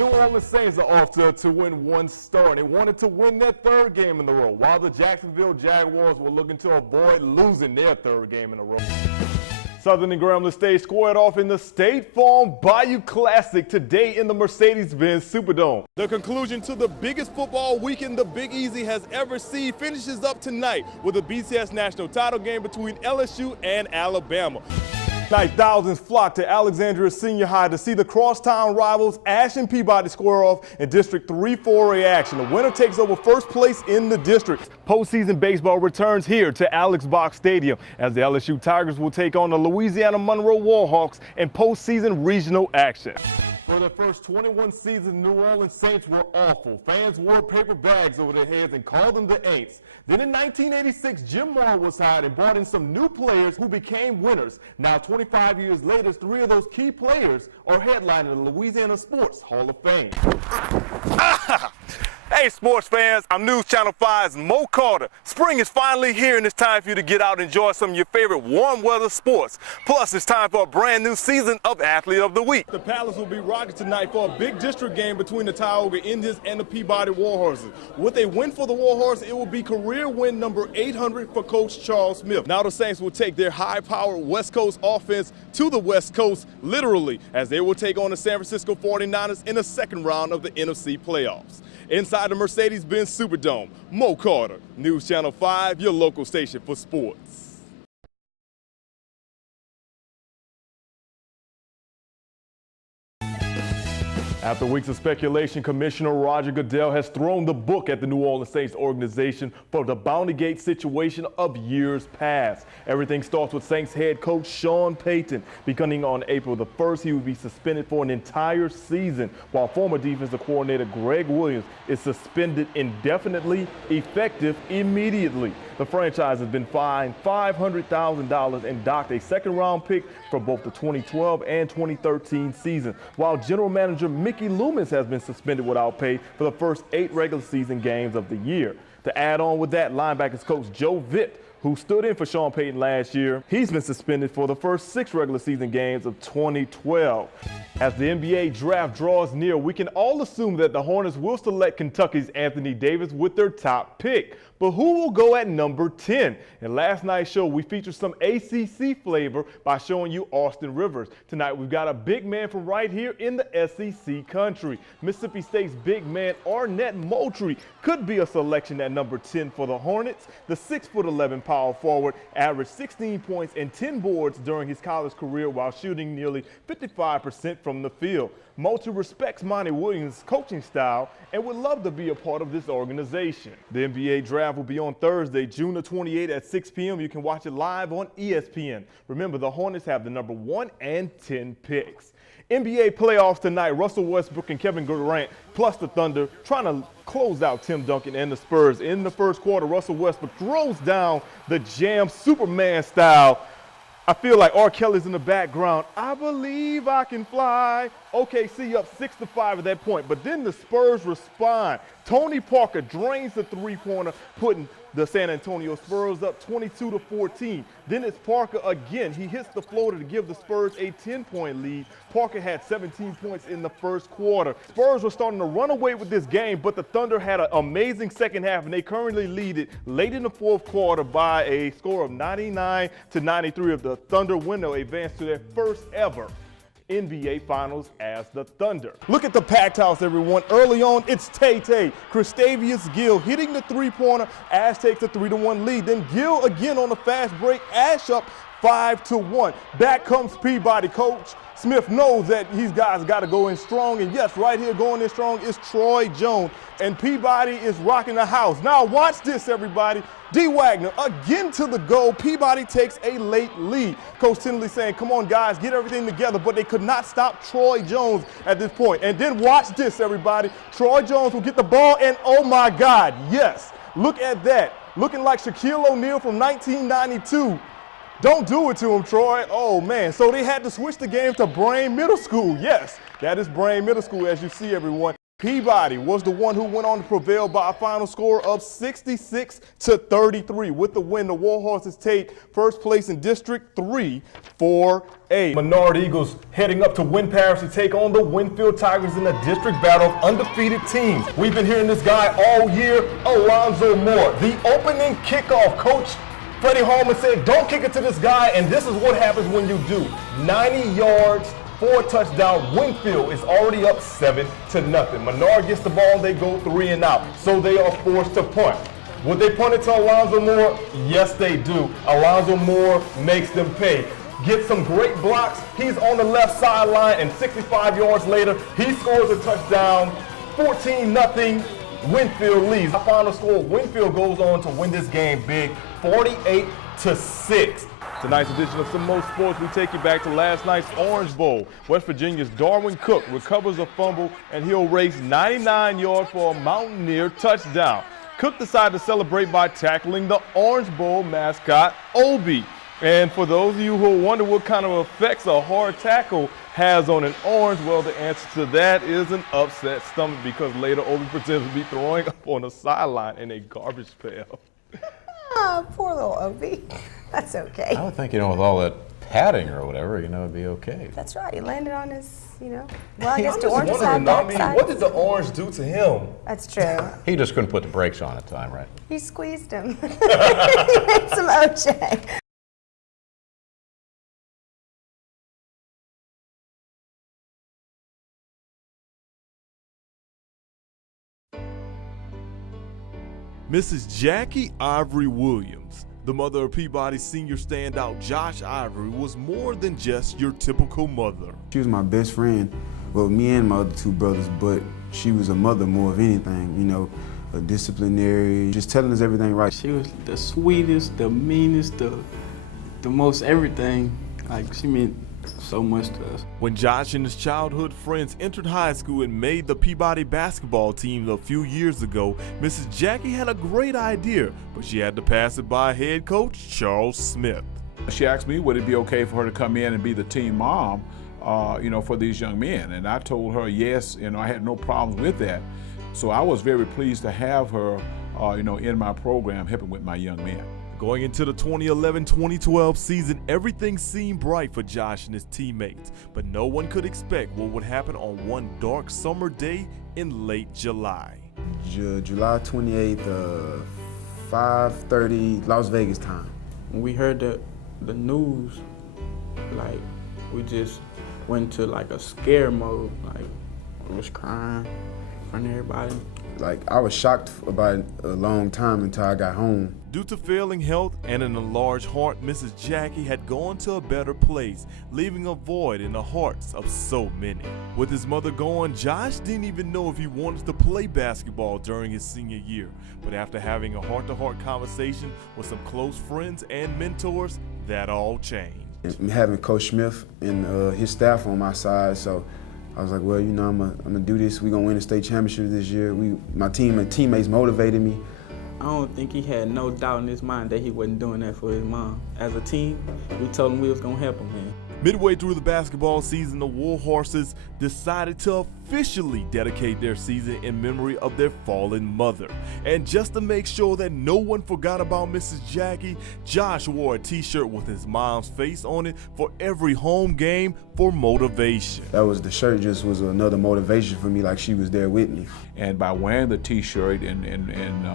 New Orleans Saints are off to a 2-1 start. They wanted to win their third game in a row, while the Jacksonville Jaguars were looking to avoid losing their third game in a row. Southern and Grambling State squared off in the State Farm Bayou Classic today in the Mercedes-Benz Superdome. The conclusion to the biggest football weekend the Big Easy has ever seen finishes up tonight with a BCS national title game between LSU and Alabama. Tonight, thousands flocked to Alexandria Senior High to see the crosstown rivals Ash and Peabody square off in District 3-4A action. The winner takes over first place in the district. Postseason baseball returns here to Alex Box Stadium as the LSU Tigers will take on the Louisiana Monroe Warhawks in postseason regional action. For their first 21 seasons, New Orleans Saints were awful. Fans wore paper bags over their heads and called them the Aints. Then in 1986, Jim Moore was hired and brought in some new players who became winners. Now, 25 years later, 3 of those key players are headlining the Louisiana Sports Hall of Fame. Hey sports fans, I'm News Channel 5's Mo Carter. Spring is finally here and it's time for you to get out and enjoy some of your favorite warm weather sports. Plus, it's time for a brand new season of Athlete of the Week. The Palace will be rocking tonight for a big district game between the Tioga Indians and the Peabody Warhorses. With a win for the Warhorses, it will be career win number 800 for Coach Charles Smith. Now the Saints will take their high-powered West Coast offense to the West Coast, literally, as they will take on the San Francisco 49ers in the second round of the NFC playoffs. Inside the Mercedes-Benz Superdome, Mo Carter, News Channel 5, your local station for sports. After weeks of speculation, Commissioner Roger Goodell has thrown the book at the New Orleans Saints organization for the Bounty Gate situation of years past. Everything starts with Saints head coach Sean Payton. Beginning on April the 1st, he will be suspended for an entire season, while former defensive coordinator Greg Williams is suspended indefinitely, effective immediately. The franchise has been fined $500,000 and docked a second-round pick for both the 2012 and 2013 season, while general manager Mickey Loomis has been suspended without pay for the first 8 regular season games of the year. To add on with that, linebackers coach Joe Vitt, who stood in for Sean Payton last year, he's been suspended for the first 6 regular season games of 2012. As the NBA draft draws near, we can all assume that the Hornets will select Kentucky's Anthony Davis with their top pick. But who will go at number 10? In last night's show, we featured some ACC flavor by showing you Austin Rivers. Tonight, we've got a big man from right here in the SEC country. Mississippi State's big man, Arnett Moultrie, could be a selection at number 10 for the Hornets. The 6'11" power forward averaged 16 points and 10 boards during his college career while shooting nearly 55% from the field. Moultrie respects Monty Williams' coaching style and would love to be a part of this organization. The NBA draft will be on Thursday, June the 28th at 6 p.m. You can watch it live on ESPN. Remember, the Hornets have the number 1 and 10 picks. NBA playoffs tonight, Russell Westbrook and Kevin Durant, plus the Thunder, trying to close out Tim Duncan and the Spurs. In the first quarter, Russell Westbrook throws down the jam Superman style. I feel like R. Kelly's in the background. I believe I can fly. OKC up 6-5 at that point, but then the Spurs respond. Tony Parker drains the three-pointer, putting the San Antonio Spurs up 22-14. Then it's Parker again. He hits the floater to give the Spurs a 10-point lead. Parker had 17 points in the first quarter. Spurs were starting to run away with this game, but the Thunder had an amazing second half, and they currently lead it late in the fourth quarter by a score of 99-93 of the Thunder winner advanced to their first ever NBA Finals as the Thunder. Look at the packed house, everyone. Early on, it's Tay-Tay. Christavius Gill hitting the three-pointer. Ash takes a 3-1 lead. Then Gill again on the fast break. Ash up 5-1. Back comes Peabody. Coach Smith knows that these guys got to go in strong. And yes, right here going in strong is Troy Jones. And Peabody is rocking the house. Now watch this, everybody. D. Wagner again to the goal. Peabody takes a late lead. Coach Tinley saying, come on, guys, get everything together. But they could not stop Troy Jones at this point. And then watch this, everybody. Troy Jones will get the ball, and oh, my God, yes. Look at that. Looking like Shaquille O'Neal from 1992. Don't do it to him, Troy. Oh, man. So they had to switch the game to Brain Middle School. Yes, that is Brain Middle School, as you see, everyone. Peabody was the one who went on to prevail by a final score of 66-33. With the win, the Warhorses take first place in District 3 4A. Menard Eagles heading up to Wynn Parish to take on the Winfield Tigers in a district battle of undefeated teams. We've been hearing this guy all year, Alonzo Moore. The opening kickoff, Coach Freddie Hallman said, don't kick it to this guy, and this is what happens when you do. 90 yards, 4 touchdowns. Winfield is already up 7-0. Menard gets the ball, they go 3 and out, so they are forced to punt. Would they punt it to Alonzo Moore? Yes, they do. Alonzo Moore makes them pay. Gets some great blocks. He's on the left sideline, and 65 yards later, he scores a touchdown. 14-0. Winfield leads. The final score, Winfield goes on to win this game big, 48-6. Tonight's edition of Some More Sports, we take you back to last night's Orange Bowl. West Virginia's Darwin Cook recovers a fumble, and he'll race 99 yards for a Mountaineer touchdown. Cook decided to celebrate by tackling the Orange Bowl mascot, Obi. And for those of you who wonder what kind of effects a hard tackle has on an orange, well, the answer to that is an upset stomach, because later Obi pretends to be throwing up on the sideline in a garbage pail. Oh, poor little Obi. That's okay. I would think, with all that padding or whatever, it'd be okay. That's right. He landed on his, well, I guess I'm the just orange wondering, side. what did the orange do to him? That's true. He just couldn't put the brakes on at the time, right? He squeezed him. He made some OJ. Mrs. Jackie Ivory Williams, the mother of Peabody's senior standout Josh Ivory, was more than just your typical mother. She was my best friend, well, me and my other 2 brothers, but she was a mother more of anything, a disciplinary, just telling us everything right. She was the sweetest, the meanest, the most everything. Like, she meant so much to us. When Josh and his childhood friends entered high school and made the Peabody basketball team a few years ago, Mrs. Jackie had a great idea, but she had to pass it by head coach Charles Smith. She asked me would it be okay for her to come in and be the team mom, for these young men, and I told her yes, I had no problems with that. So I was very pleased to have her, in my program helping with my young men. Going into the 2011-2012 season, everything seemed bright for Josh and his teammates, but no one could expect what would happen on one dark summer day in late July. July 28th, 5:30 Las Vegas time. When we heard the news, like, we just went to like a scare mode. Like, we was crying in front of everybody. Like, I was shocked about a long time until I got home. Due to failing health and an enlarged heart, Mrs. Jackie had gone to a better place, leaving a void in the hearts of so many. With his mother gone, Josh didn't even know if he wanted to play basketball during his senior year. But after having a heart-to-heart conversation with some close friends and mentors, that all changed. And having Coach Smith and his staff on my side, so I was like, well, I'm gonna do this. We're gonna win the state championship this year. My team and teammates motivated me. I don't think he had no doubt in his mind that he wasn't doing that for his mom. As a team, we told him we was gonna help him, man. Midway through the basketball season, the Warhorses decided to officially dedicate their season in memory of their fallen mother. And just to make sure that no one forgot about Mrs. Jackie, Josh wore a t-shirt with his mom's face on it for every home game for motivation. The shirt just was another motivation for me, like she was there with me. And by wearing the t-shirt in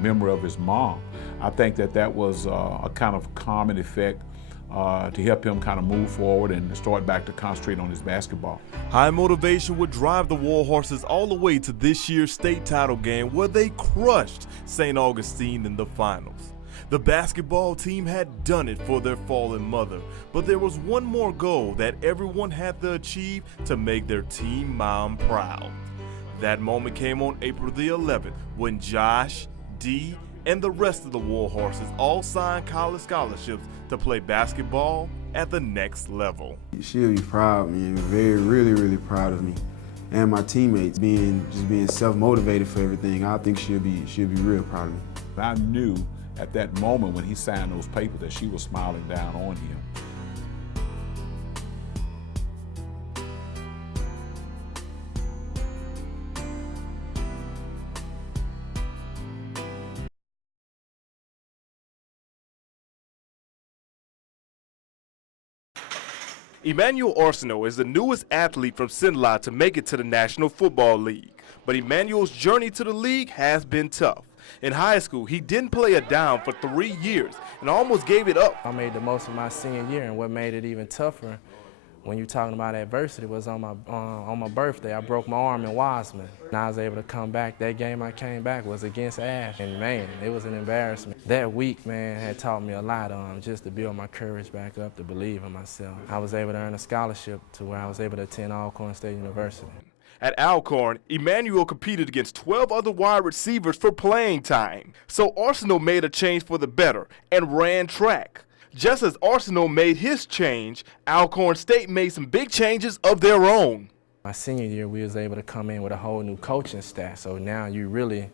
memory of his mom, I think that was a kind of calming effect to help him kind of move forward and start back to concentrate on his basketball. High motivation would drive the Warhorses all the way to this year's state title game, where they crushed St. Augustine in the finals. The basketball team had done it for their fallen mother, but there was one more goal that everyone had to achieve to make their team mom proud. That moment came on April the 11th when Josh, Dee, and the rest of the Warhorses all signed college scholarships to play basketball at the next level. She'll be proud, man, really, really proud of me. And my teammates just being self-motivated for everything. I think she'll be real proud of me. I knew at that moment when he signed those papers that she was smiling down on him. Emmanuel Arsenault is the newest athlete from Sinla to make it to the National Football League. But Emmanuel's journey to the league has been tough. In high school, he didn't play a down for 3 years and almost gave it up. I made the most of my senior year, and what made it even tougher when you're talking about adversity was on my birthday. I broke my arm in Wiseman, and I was able to come back. That game I came back was against Ash, and man, it was an embarrassment. That week, man, had taught me a lot just to build my courage back up, to believe in myself. I was able to earn a scholarship to where I was able to attend Alcorn State University. At Alcorn, Emmanuel competed against 12 other wide receivers for playing time. So Arsenault made a change for the better and ran track. Just as Arsenault made his change, Alcorn State made some big changes of their own. My senior year, we was able to come in with a whole new coaching staff, so now you really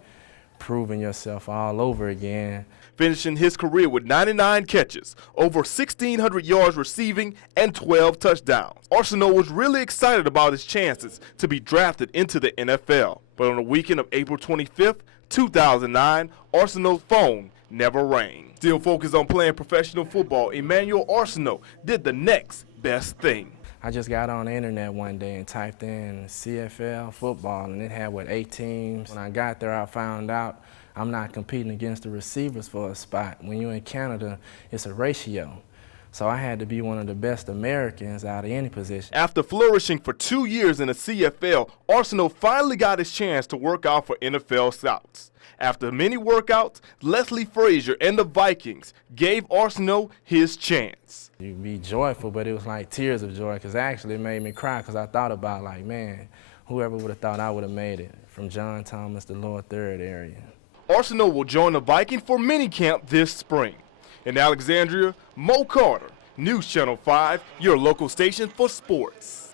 proving yourself all over again. Finishing his career with 99 catches, over 1,600 yards receiving, and 12 touchdowns. Arsenault was really excited about his chances to be drafted into the NFL. But on the weekend of April 25th, 2009, Arsenault's phone never rang. Still focused on playing professional football, Emmanuel Arsenault did the next best thing. I just got on the internet one day and typed in CFL football, and it had, 8 teams. When I got there, I found out I'm not competing against the receivers for a spot. When you're in Canada, it's a ratio. So I had to be one of the best Americans out of any position. After flourishing for 2 years in the CFL, Arsenault finally got his chance to work out for NFL scouts. After many workouts, Leslie Frazier and the Vikings gave Arsenault his chance. You'd be joyful, but it was like tears of joy, because actually it made me cry, because I thought about, like, man, whoever would have thought I would have made it from John Thomas to Lord Third area. Arsenault will join the Vikings for minicamp this spring. In Alexandria, Mo Carter, News Channel 5, your local station for sports.